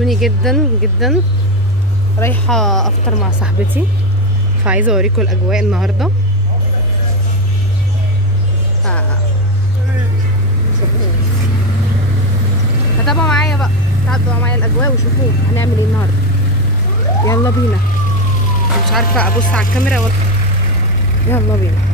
وحشتوني جدا جدا. رايحه افطر مع صاحبتي، فعايزه اوريكم الاجواء النهارده. شوفوا، تتابعوا معايا بقى، تابعوا معايا الاجواء وشوفوا هنعمل ايه النهارده. يلا بينا. مش عارفه ابص على الكاميرا ولا. يلا بينا.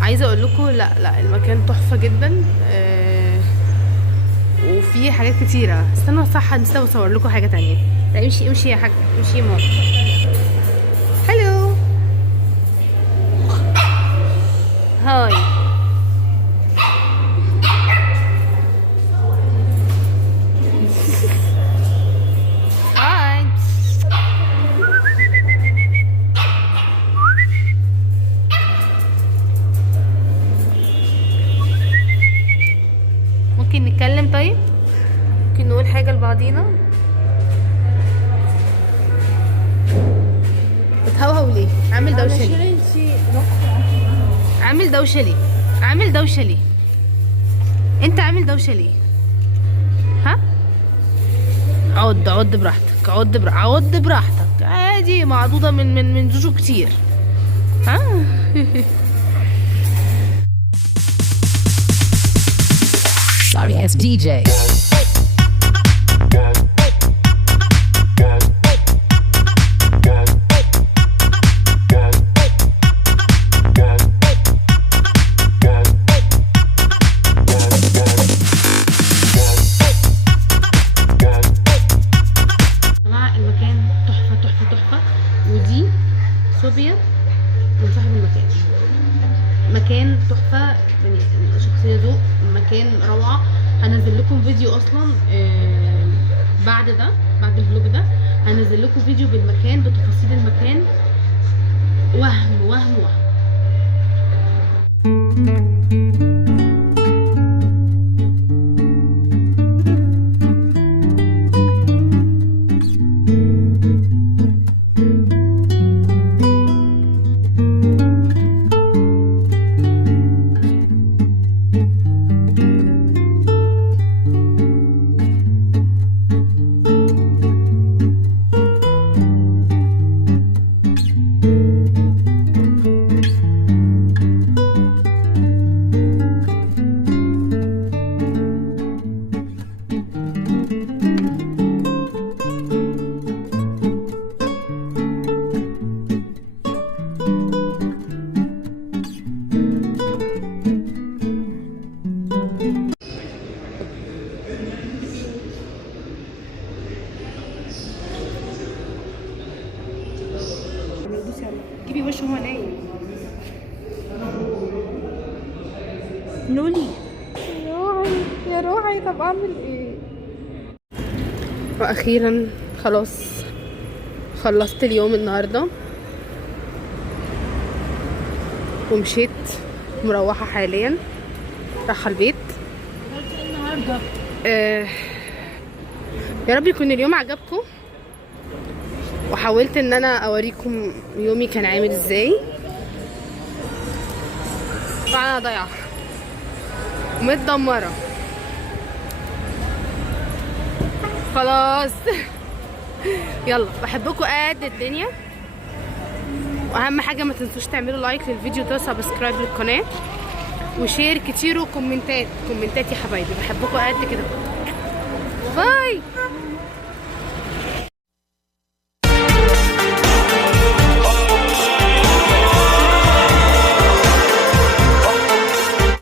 عايزه اقول لكم لا المكان تحفه جدا. وفي حاجات كتيره. استنوا صح، نسيت اصور لكم حاجه تانية. لا امشي يا حاج، امشي يا ماما. هلو، هاي. هاي. ممكن نتكلم؟ طيب ممكن نقول حاجة لبعضينا؟ بتهوهو ليه؟ عامل دوشة ليه؟ عامل دوشة ليه؟ عامل دوشة ليه؟ انت عامل دوشة ليه؟ ها؟ عد براحتك، عد براحتك عادي. معضوضة من جوجو كتير. ها؟ Sorry ass DJ. المكان تحفة تحفة تحفة. ودي صوبيا من صاحب المكان. مكان تحفة، يعني شخصية ذوق، مكان روعة. هنزل لكم فيديو اصلا بعد الفلوج ده هنزل لكم فيديو بالمكان، بتفاصيل المكان. وهم وشه هو نايم. لولي يا روحي يا روحي، طب اعمل ايه؟ واخيرا خلاص خلصت اليوم النهارده ومشيت، مروحه حاليا رايحه البيت. النهارده يا رب يكون اليوم عجبكم، وحاولت ان انا اوريكم يومي كان عامل ازاي. طبعا انا ضايعه متدمره خلاص. يلا بحبكم قد الدنيا، واهم حاجه ما تنسوش تعملوا لايك للفيديو ده، سبسكرايب للقناه، وشير كتير، وكومنتات يا حبايبي. بحبكم قد كده. باي.